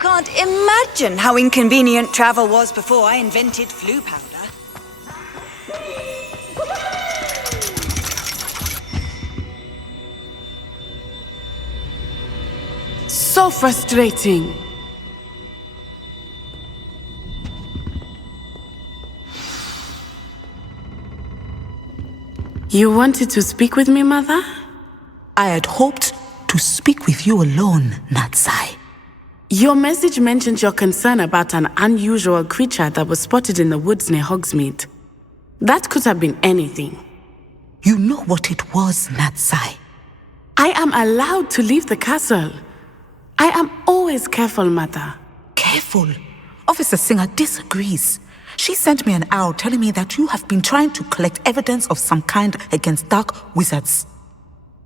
Can't imagine how inconvenient travel was before I invented flu powder. So frustrating. You wanted to speak with me, Mother? I had hoped to speak with you alone, Natsai. Your message mentioned your concern about an unusual creature that was spotted in the woods near Hogsmeade. That could have been anything. You know what it was, Natsai. I am allowed to leave the castle. I am always careful, Mother. Careful? Officer Singer disagrees. She sent me an owl telling me that you have been trying to collect evidence of some kind against dark wizards.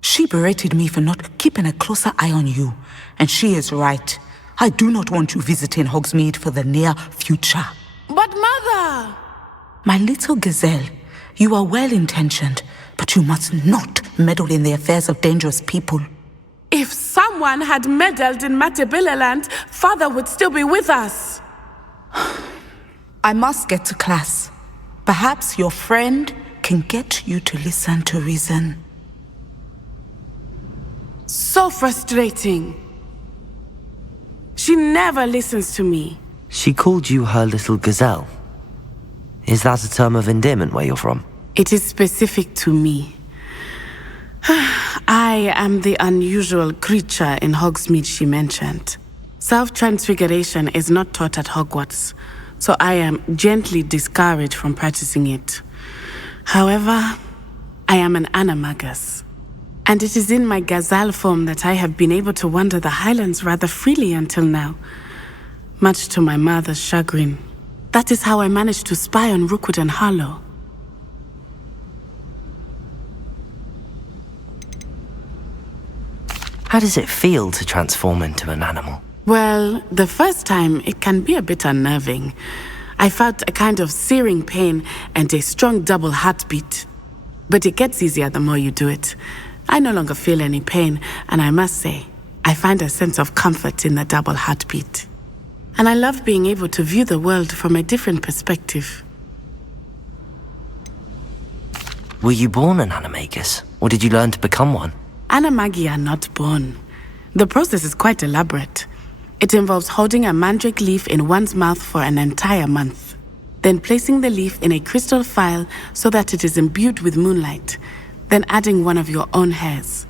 She berated me for not keeping a closer eye on you, and she is right. I do not want you visiting Hogsmeade for the near future. But Mother! My little gazelle, you are well-intentioned, but you must not meddle in the affairs of dangerous people. If someone had meddled in Matabeleland, Father would still be with us. I must get to class. Perhaps your friend can get you to listen to reason. So frustrating. She never listens to me. She called you her little gazelle. Is that a term of endearment where you're from? It is specific to me. I am the unusual creature in Hogsmeade she mentioned. Self-transfiguration is not taught at Hogwarts, so I am gently discouraged from practicing it. However, I am an animagus, and it is in my gazelle form that I have been able to wander the Highlands rather freely until now, much to my mother's chagrin. That is how I managed to spy on Rookwood and Harlow. How does it feel to transform into an animal? Well, the first time, it can be a bit unnerving. I felt a kind of searing pain and a strong double heartbeat. But it gets easier the more you do it. I no longer feel any pain, and I must say, I find a sense of comfort in the double heartbeat. And I love being able to view the world from a different perspective. Were you born an animagus, or did you learn to become one? Animagi are not born. The process is quite elaborate. It involves holding a mandrake leaf in one's mouth for an entire month, then placing the leaf in a crystal phial so that it is imbued with moonlight, then adding one of your own hairs.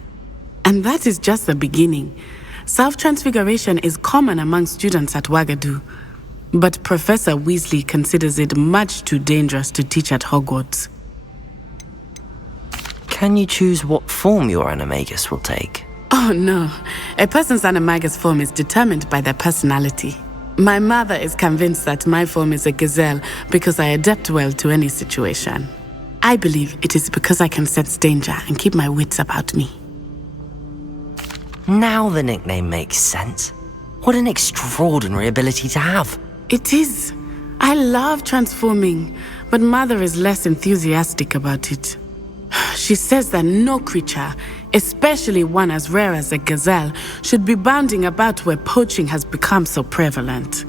And that is just the beginning. Self-transfiguration is common among students at Ouagadougou, but Professor Weasley considers it much too dangerous to teach at Hogwarts. Can you choose what form your animagus will take? Oh no, a person's animagus form is determined by their personality. My mother is convinced that my form is a gazelle because I adapt well to any situation. I believe it is because I can sense danger and keep my wits about me. Now the nickname makes sense. What an extraordinary ability to have. It is. I love transforming, but Mother is less enthusiastic about it. She says that no creature, especially one as rare as a gazelle, should be bounding about where poaching has become so prevalent.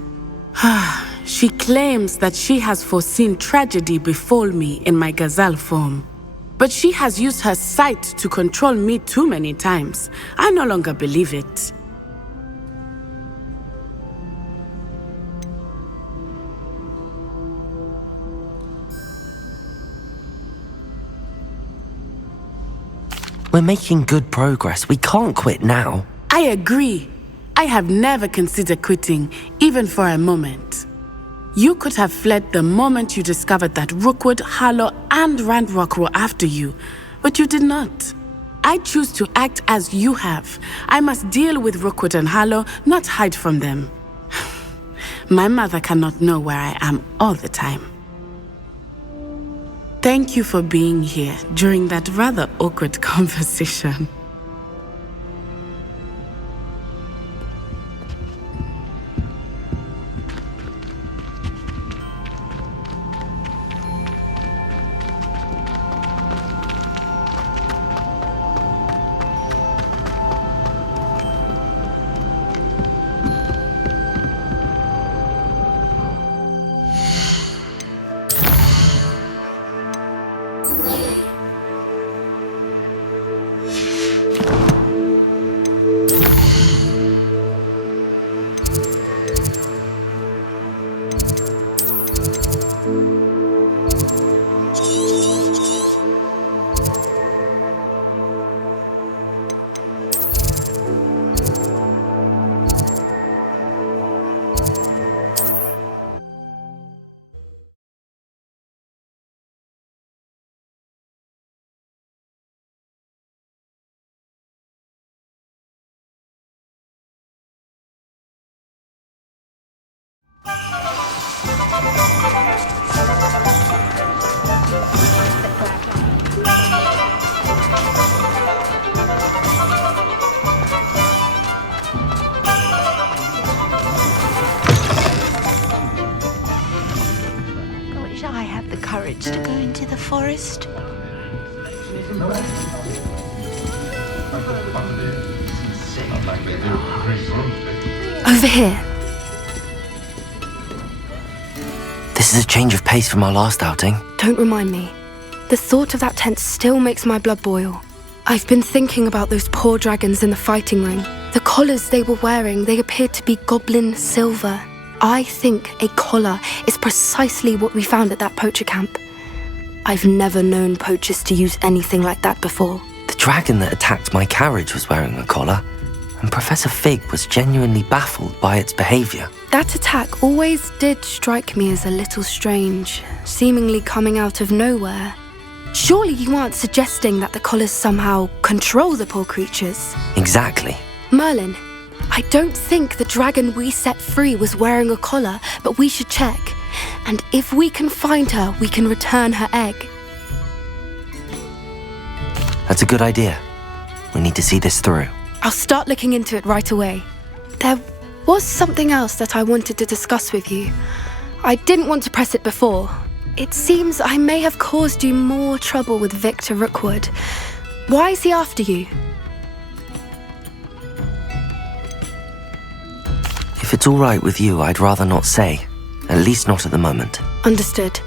She claims that she has foreseen tragedy befall me in my gazelle form. But she has used her sight to control me too many times. I no longer believe it. We're making good progress. We can't quit now. I agree. I have never considered quitting, even for a moment. You could have fled the moment you discovered that Rookwood, Harlow, and Ranrock were after you, but you did not. I choose to act as you have. I must deal with Rookwood and Harlow, not hide from them. My mother cannot know where I am all the time. Thank you for being here during that rather awkward conversation. noticed? Over here. This is a change of pace from our last outing. Don't remind me. The thought of that tent still makes my blood boil. I've been thinking about those poor dragons in the fighting ring. The collars they were wearing, they appeared to be goblin silver. I think a collar is precisely what we found at that poacher camp. I've never known poachers to use anything like that before. The dragon that attacked my carriage was wearing a collar, and Professor Fig was genuinely baffled by its behavior. That attack always did strike me as a little strange, seemingly coming out of nowhere. Surely you aren't suggesting that the collars somehow control the poor creatures? Exactly. Merlin, I don't think the dragon we set free was wearing a collar, but we should check. And if we can find her, we can return her egg. That's a good idea. We need to see this through. I'll start looking into it right away. There was something else that I wanted to discuss with you. I didn't want to press it before. It seems I may have caused you more trouble with Victor Rookwood. Why is he after you? If it's all right with you, I'd rather not say. At least not at the moment. Understood.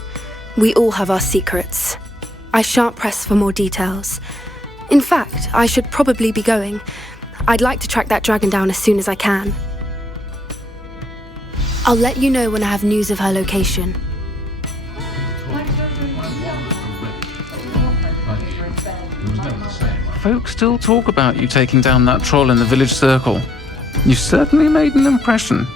We all have our secrets. I shan't press for more details. In fact, I should probably be going. I'd like to track that dragon down as soon as I can. I'll let you know when I have news of her location. Folks still talk about you taking down that troll in the village circle. You certainly made an impression.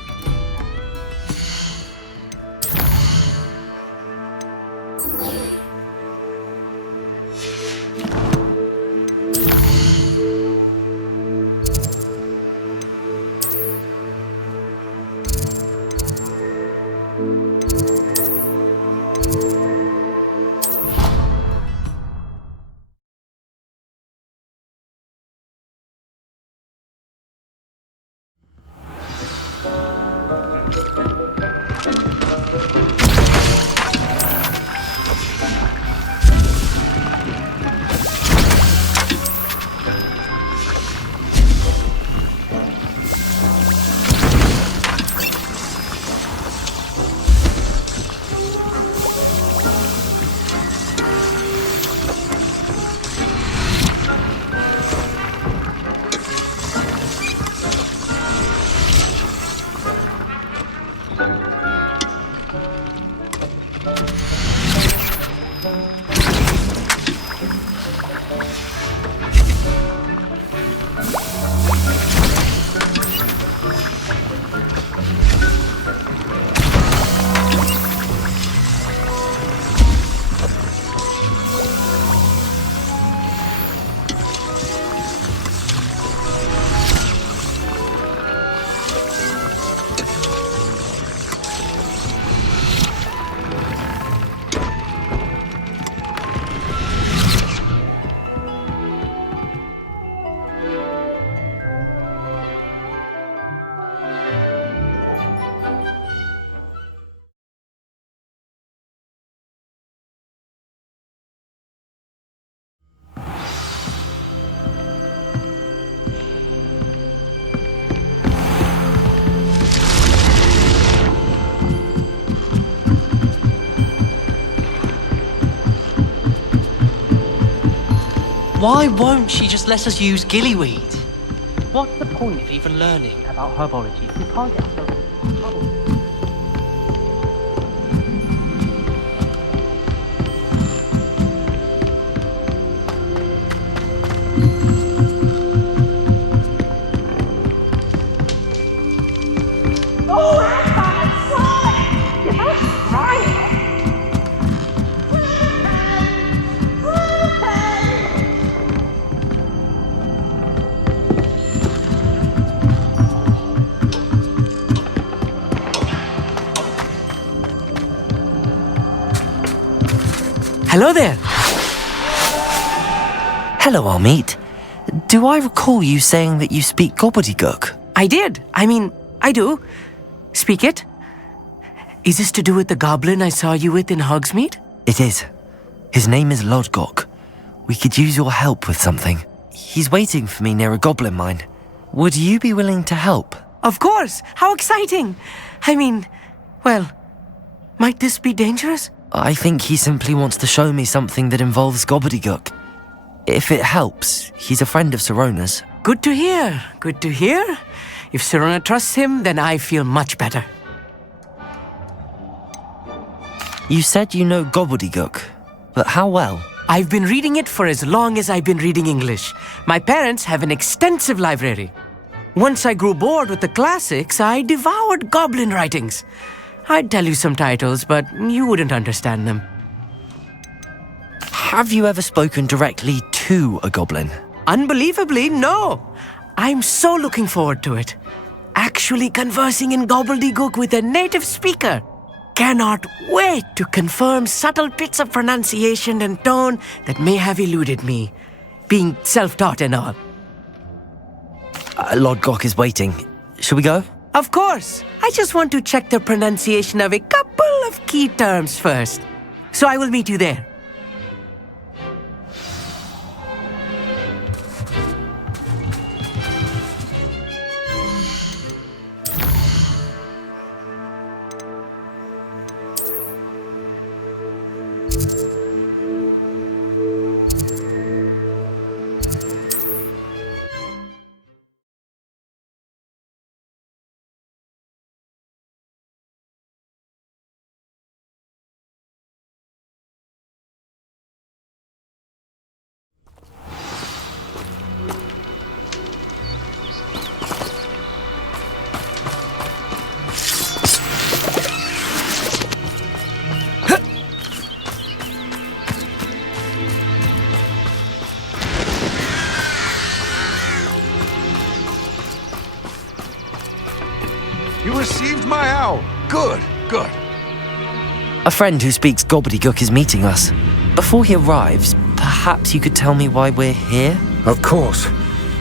Why won't she just let us use gillyweed? What's the point of even learning about herbology? We can't get ourselves in trouble. Hello there. Hello, Armeet. Do I recall you saying that you speak gobbledygook? I did. I do. Speak it. Is this to do with the goblin I saw you with in Hogsmeade? It is. His name is Lodgok. We could use your help with something. He's waiting for me near a goblin mine. Would you be willing to help? Of course! How exciting! I mean, well, might this be dangerous? I think he simply wants to show me something that involves gobbledygook. If it helps, he's a friend of Sirona's. Good to hear, good to hear. If Sirona trusts him, then I feel much better. You said you know gobbledygook, but how well? I've been reading it for as long as I've been reading English. My parents have an extensive library. Once I grew bored with the classics, I devoured goblin writings. I'd tell you some titles, but you wouldn't understand them. Have you ever spoken directly to a goblin? Unbelievably, no. I'm so looking forward to it. Actually conversing in gobbledygook with a native speaker. Cannot wait to confirm subtle bits of pronunciation and tone that may have eluded me, being self-taught and all. Lodgok is waiting. Shall we go? Of course. I just want to check the pronunciation of a couple of key terms first. So I will meet you there. You received my owl. Good, good. A friend who speaks gobbledygook is meeting us. Before he arrives, perhaps you could tell me why we're here? Of course.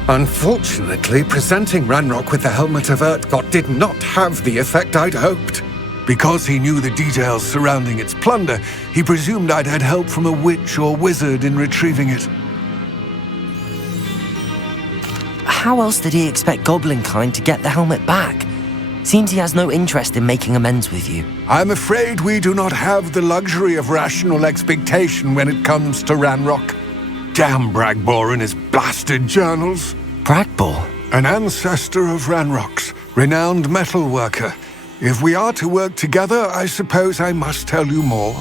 Unfortunately, presenting Ranrock with the Helmet of Urtkot did not have the effect I'd hoped. Because he knew the details surrounding its plunder, he presumed I'd had help from a witch or wizard in retrieving it. How else did he expect Goblinkind to get the helmet back? Seems he has no interest in making amends with you. I'm afraid we do not have the luxury of rational expectation when it comes to Ranrock. Damn Bragbor and his blasted journals. Bragbor? An ancestor of Ranrock's, renowned metal worker. If we are to work together, I suppose I must tell you more.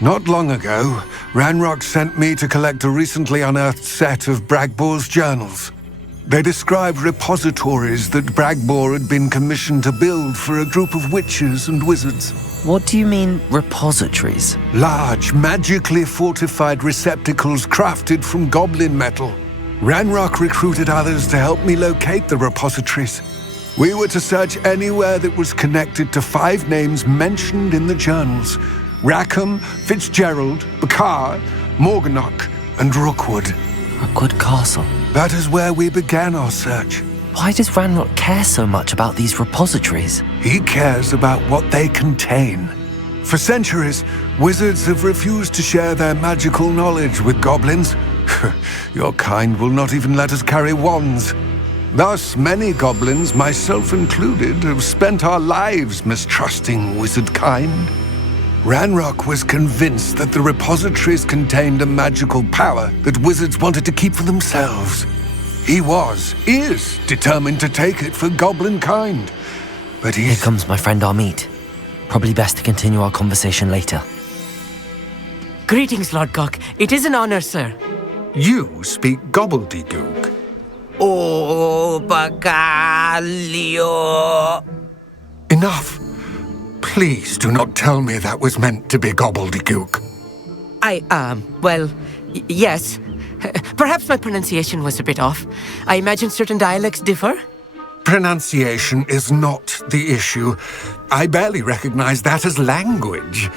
Not long ago, Ranrock sent me to collect a recently unearthed set of Bragbor's journals. They described repositories that Bragbor had been commissioned to build for a group of witches and wizards. What do you mean, repositories? Large, magically fortified receptacles crafted from goblin metal. Ranrock recruited others to help me locate the repositories. We were to search anywhere that was connected to 5 names mentioned in the journals: Rackham, Fitzgerald, Bakar, Morganach, and Rookwood. Rookwood Castle. That is where we began our search. Why does Ranrock care so much about these repositories? He cares about what they contain. For centuries, wizards have refused to share their magical knowledge with goblins. Your kind will not even let us carry wands. Thus, many goblins, myself included, have spent our lives mistrusting wizard kind. Ranrock was convinced that the repositories contained a magical power that wizards wanted to keep for themselves. He is determined to take it for goblin kind. But Here comes my friend Amit. Probably best to continue our conversation later. Greetings, Lodgok. It is an honor, sir. You speak gobbledygook. Oh, Bagalio. Enough. Please do not tell me that was meant to be gobbledygook. Yes. Perhaps my pronunciation was a bit off. I imagine certain dialects differ. Pronunciation is not the issue. I barely recognize that as language.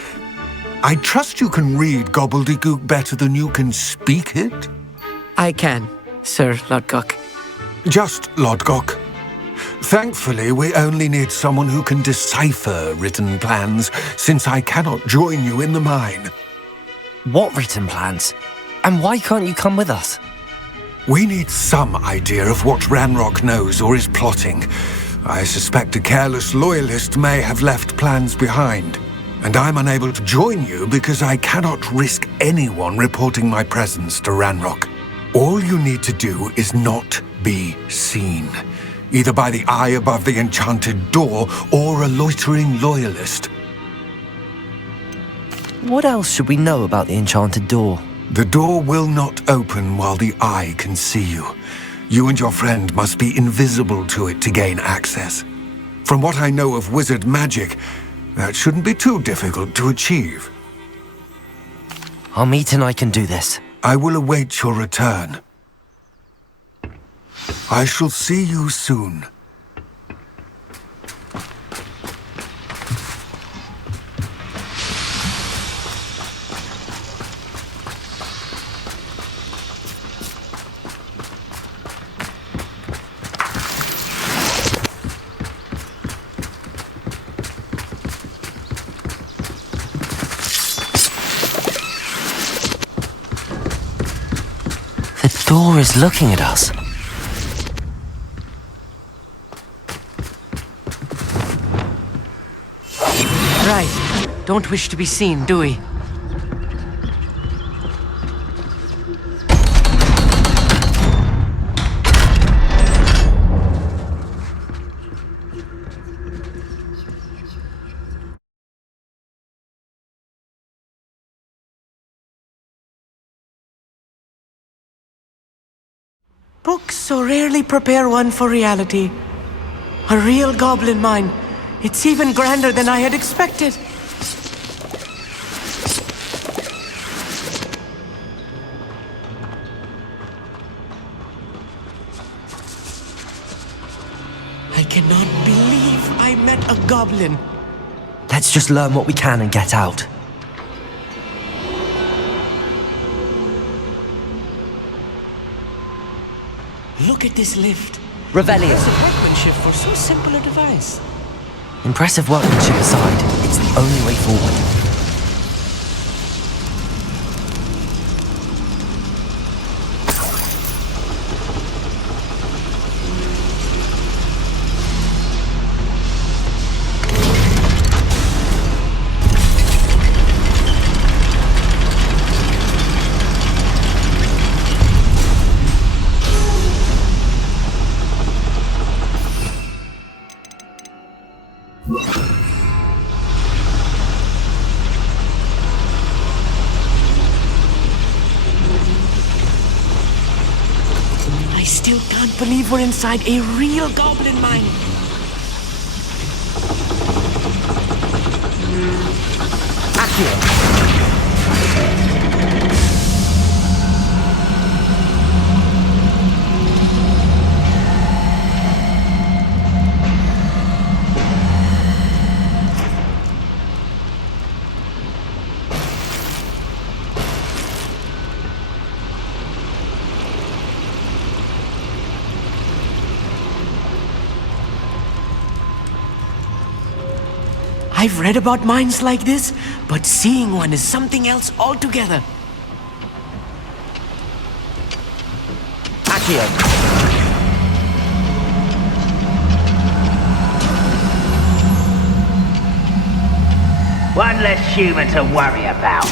I trust you can read gobbledygook better than you can speak it? I can, Sir Lodgok. Just Lodgok. Thankfully, we only need someone who can decipher written plans, since I cannot join you in the mine. What written plans? And why can't you come with us? We need some idea of what Ranrock knows or is plotting. I suspect a careless loyalist may have left plans behind. And I'm unable to join you because I cannot risk anyone reporting my presence to Ranrock. All you need to do is not be seen, either by the eye above the enchanted door or a loitering loyalist. What else should we know about the enchanted door? The door will not open while the eye can see you. You and your friend must be invisible to it to gain access. From what I know of wizard magic, that shouldn't be too difficult to achieve. Amit and I can do this. I will await your return. I shall see you soon. The door is looking at us. Right. Don't wish to be seen, do we? Books so rarely prepare one for reality. A real goblin mine. It's even grander than I had expected. I cannot believe I met a goblin. Let's just learn what we can and get out. Look at this lift. Revelio. Impressive workmanship for so simple a device. Impressive workmanship aside, it's the only way forward. I still can't believe we're inside a real goblin mine. I've read about mines like this, but seeing one is something else altogether. Accio. One less human to worry about.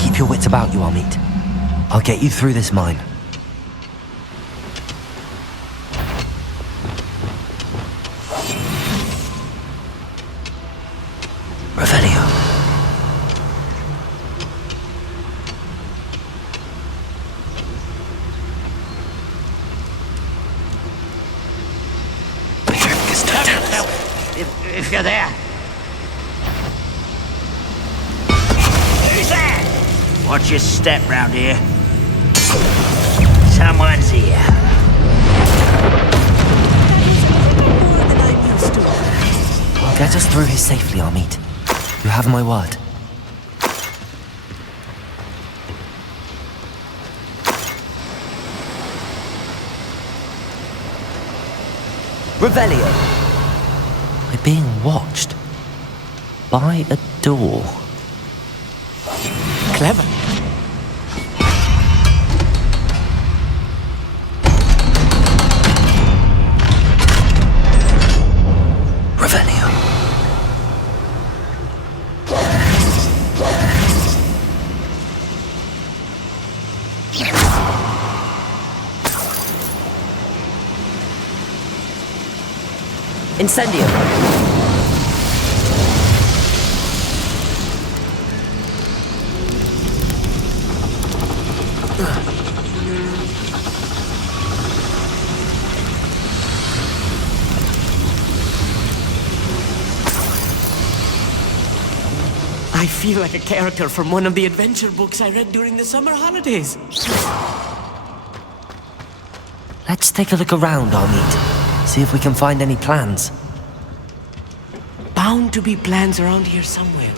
Keep your wits about you, Amit. I'll get you through this mine. Revelio. If you're there. Who's there? Watch your step round here. Someone's here. Get us through here safely, Amit. You have my word. Revelio. We're being watched. by a door. Clever. Revelio. Incendio. I feel like a character from one of the adventure books I read during the summer holidays. Let's take a look around, Armid. See if we can find any plans. Bound to be plans around here somewhere.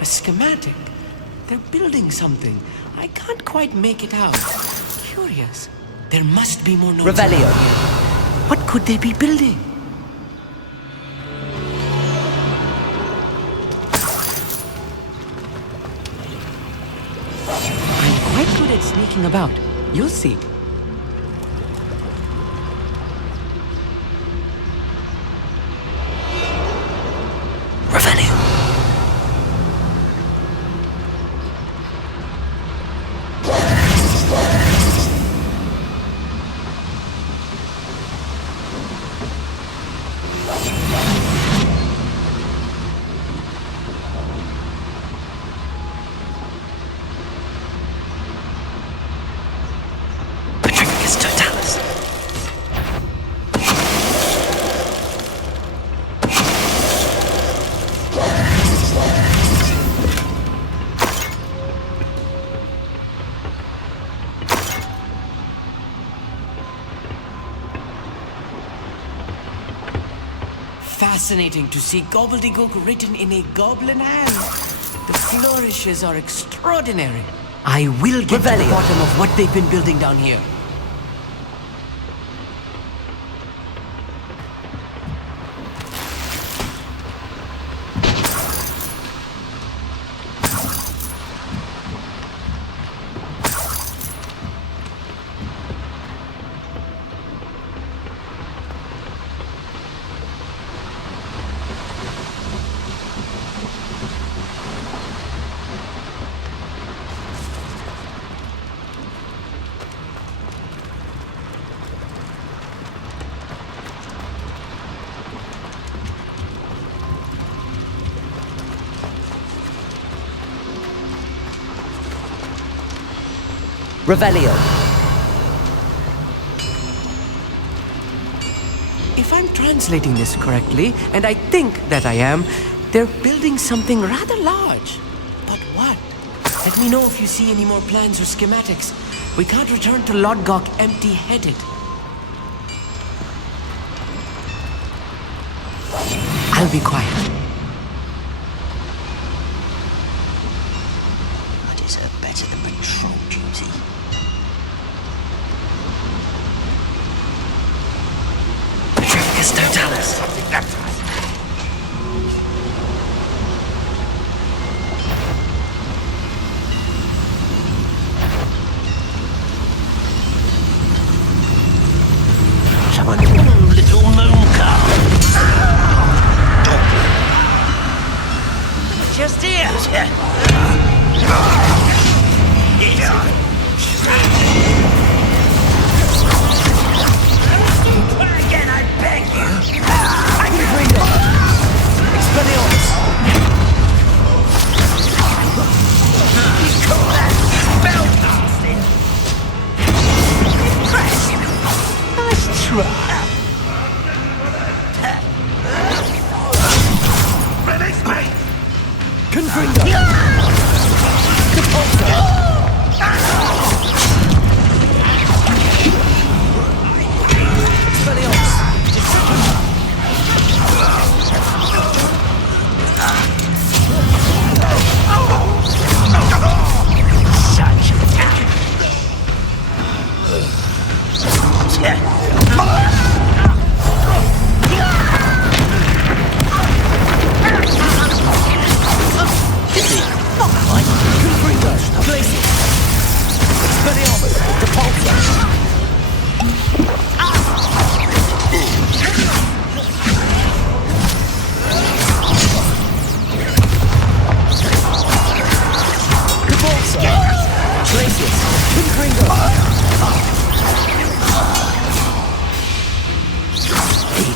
A schematic. They're building something. I can't quite make it out. Curious. There must be more notes. Revelio. What could they be building? I'm quite good at sneaking about. You'll see. Revelio. Patricus Totalis. Fascinating to see gobbledygook written in a goblin hand. The flourishes are extraordinary. I will get to the bottom of what they've been building down here. Revelio. If I'm translating this correctly, and I think that I am, they're building something rather large. But what? Let me know if you see any more plans or schematics. We can't return to Lodgok empty-headed. I'll be quiet. I deserve better than patrol duty. Patricus Totalis. Little mooncar. Just here. Again, I beg you. You call that spellcasting? Impressive. Nice try. Release me! Confringo!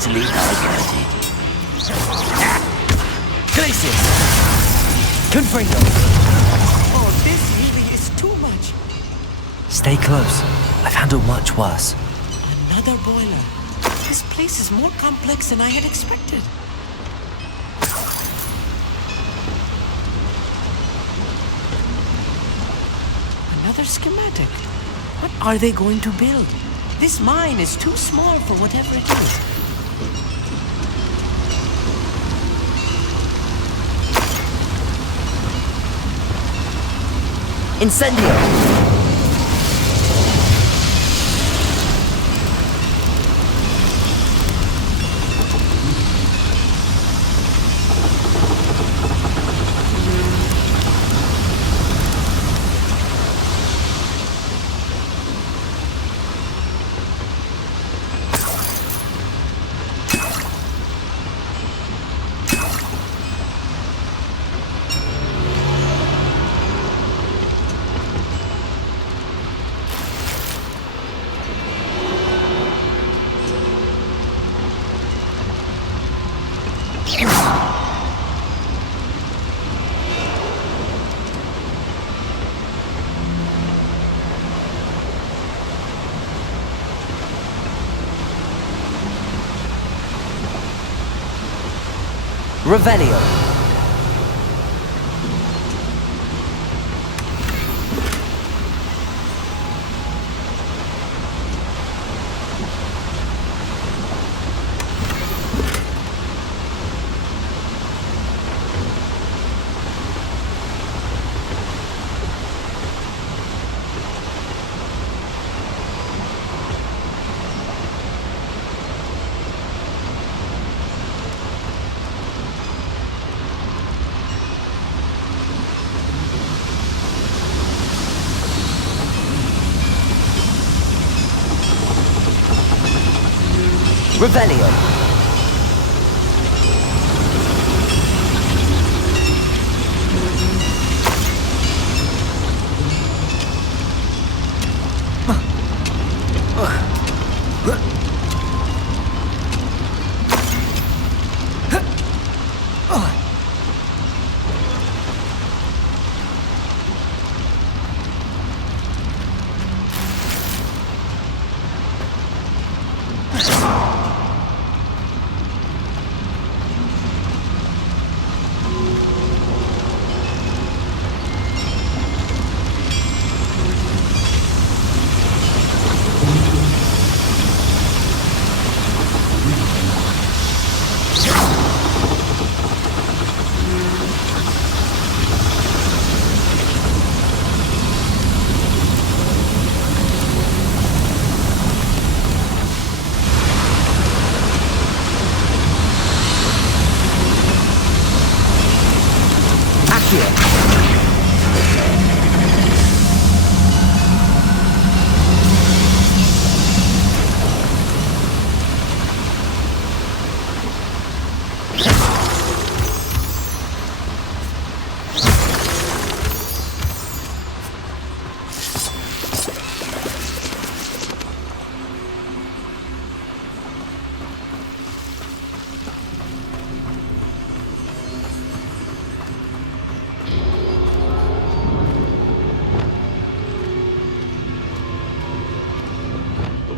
easily diverted. Glacius! Confringo! Oh, this really is too much. Stay close. I've handled much worse. Another boiler. This place is more complex than I had expected. Another schematic. What are they going to build? This mine is too small for whatever it is. Incendio! Revelio. Revelio.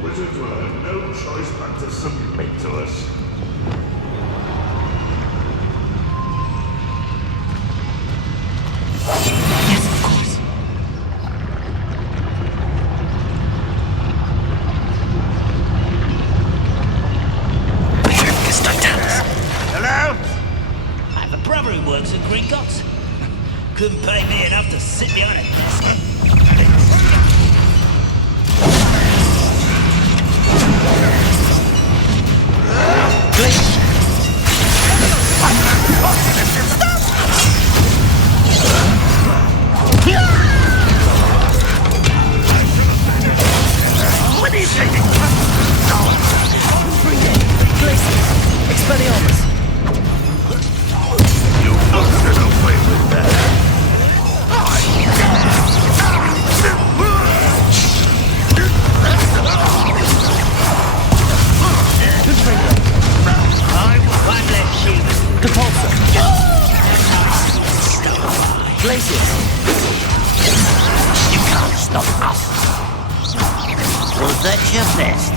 Wizards will have no choice but to submit to us. Yes, of course. Hello? I have a brother who works at Gringotts. Couldn't pay me enough to sit behind a desk. What are you thinking? Expelliarmus! You won't get away with that. Confringo! That's your best.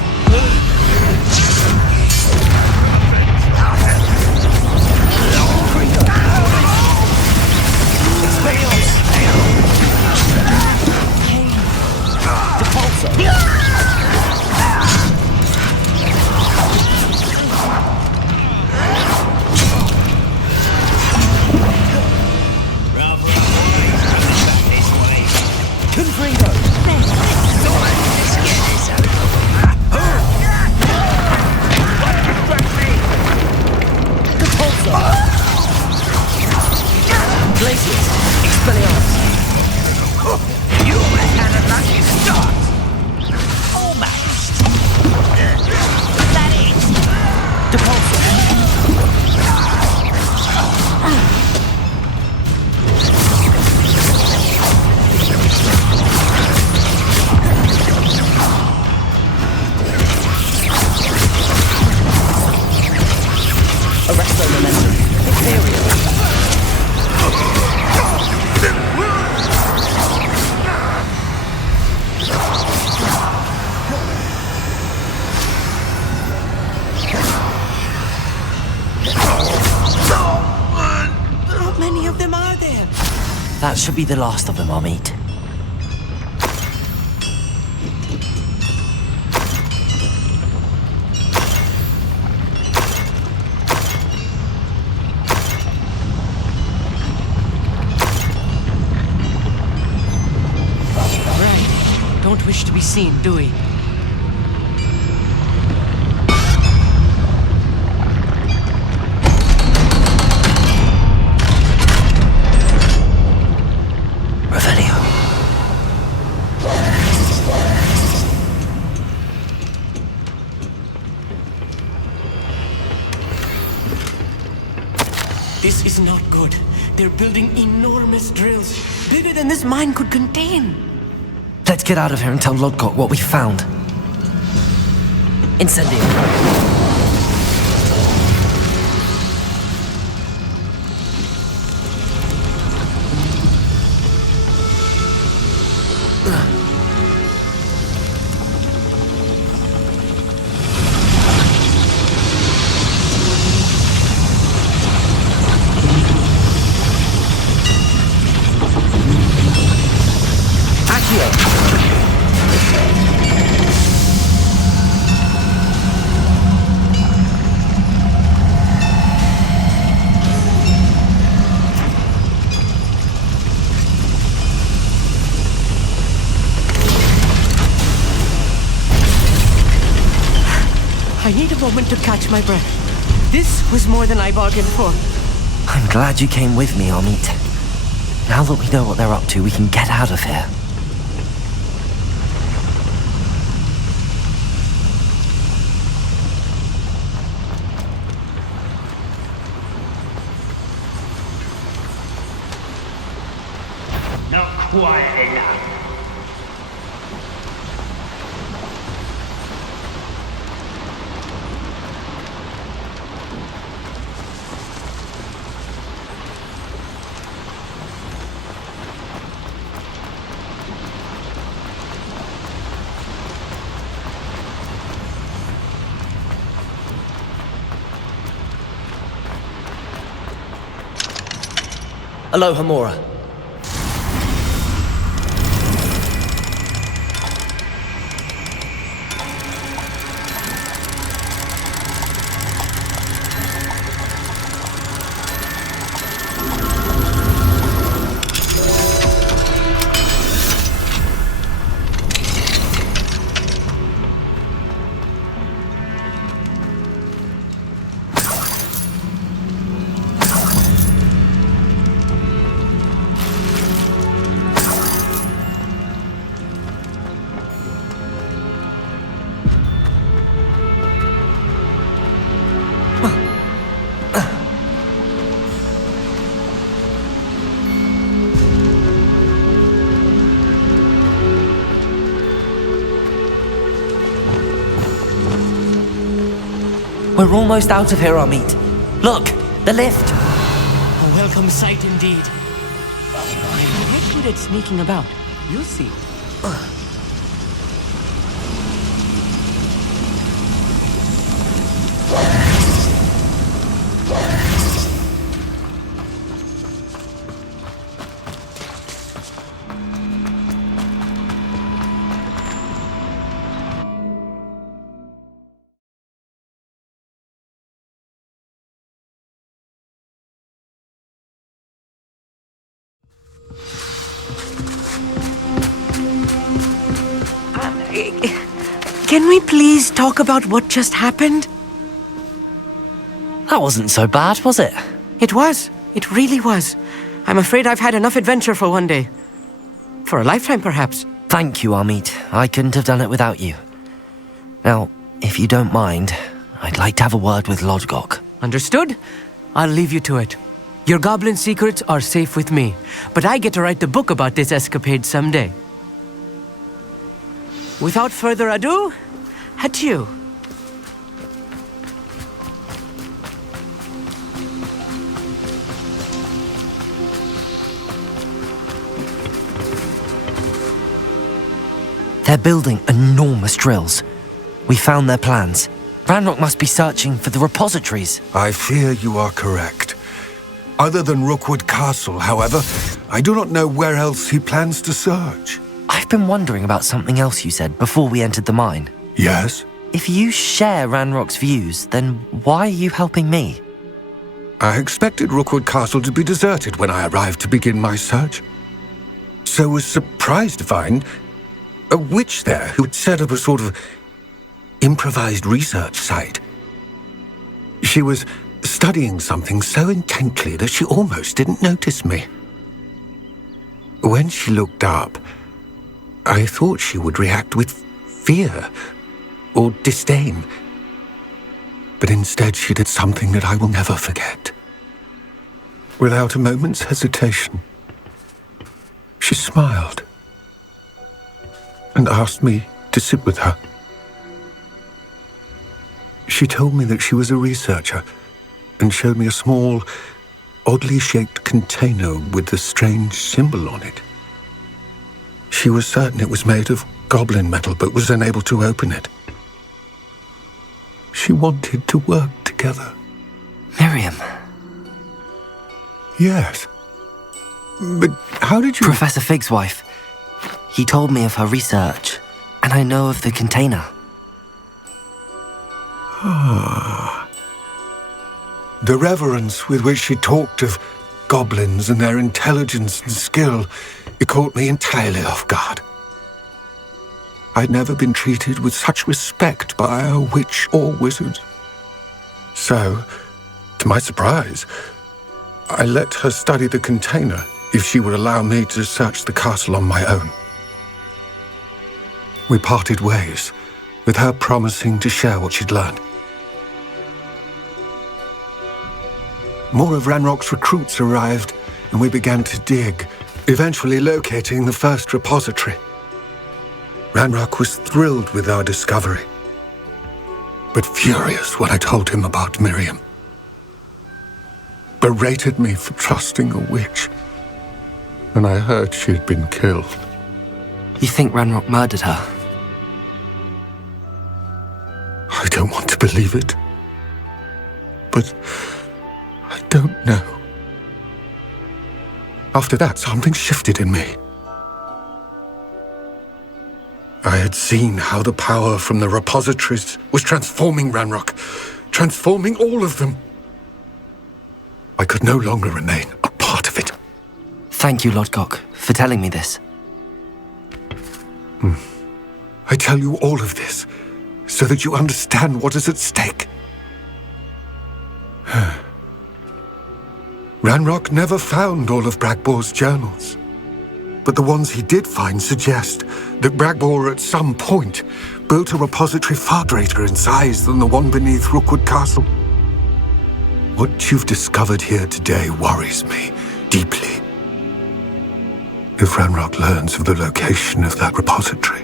That should be the last of them, Amit. Right. Don't wish to be seen, do we? This is not good. They're building enormous drills, bigger than this mine could contain. Let's get out of here and tell Lodgok what we found. Incendio. I need a moment to catch my breath. This was more than I bargained for. I'm glad you came with me, Amit. Now that we know what they're up to, we can get out of here. Not quite enough. Aloha, Mora. We're almost out of here, Amit. Look, the lift. A welcome sight indeed. I'm quite good at sneaking about. You'll see. Can we please talk about what just happened? That wasn't so bad, was it? It was. It really was. I'm afraid I've had enough adventure for one day. For a lifetime, perhaps. Thank you, Amit. I couldn't have done it without you. Now, if you don't mind, I'd like to have a word with Lodgok. Understood? I'll leave you to it. Your goblin secrets are safe with me, but I get to write the book about this escapade someday. Without further ado, adieu. They're building enormous drills. We found their plans. Ranrock must be searching for the repositories. I fear you are correct. Other than Rookwood Castle, however, I do not know where else he plans to search. I've been wondering about something else you said before we entered the mine. Yes? If you share Ranrock's views, then why are you helping me? I expected Rookwood Castle to be deserted when I arrived to begin my search. So was surprised to find a witch there who had set up a sort of improvised research site. She was studying something so intently that she almost didn't notice me. When she looked up, I thought she would react with fear or disdain. But instead she did something that I will never forget. Without a moment's hesitation, she smiled and asked me to sit with her. She told me that she was a researcher and showed me a small, oddly shaped container with a strange symbol on it. She was certain it was made of goblin metal, but was unable to open it. She wanted to work together. Miriam. Yes. But how did you... Professor Fig's wife. He told me of her research, and I know of the container. Ah. The reverence with which she talked of goblins and their intelligence and skill, it caught me entirely off guard. I'd never been treated with such respect by a witch or wizard. So, to my surprise, I let her study the container if she would allow me to search the castle on my own. We parted ways, with her promising to share what she'd learned. More of Ranrock's recruits arrived, and we began to dig, eventually locating the first repository. Ranrock was thrilled with our discovery, but furious when I told him about Miriam. Berated me for trusting a witch, and I heard she had been killed. You think Ranrock murdered her? I don't want to believe it, but I don't know. After that, something shifted in me. I had seen how the power from the repositories was transforming Ranrock, transforming all of them. I could no longer remain a part of it. Thank you, Lodgok, for telling me this. I tell you all of this so that you understand what is at stake. Ranrock never found all of Bragbor's journals, but the ones he did find suggest that Bragbor at some point built a repository far greater in size than the one beneath Rookwood Castle. What you've discovered here today worries me deeply. If Ranrock learns of the location of that repository,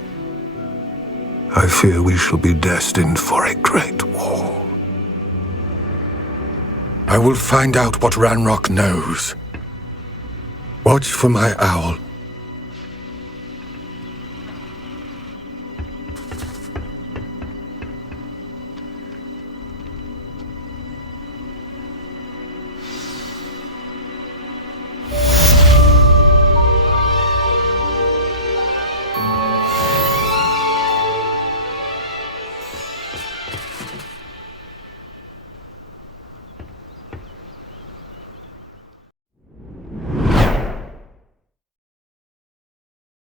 I fear we shall be destined for a great war. I will find out what Ranrock knows. Watch for my owl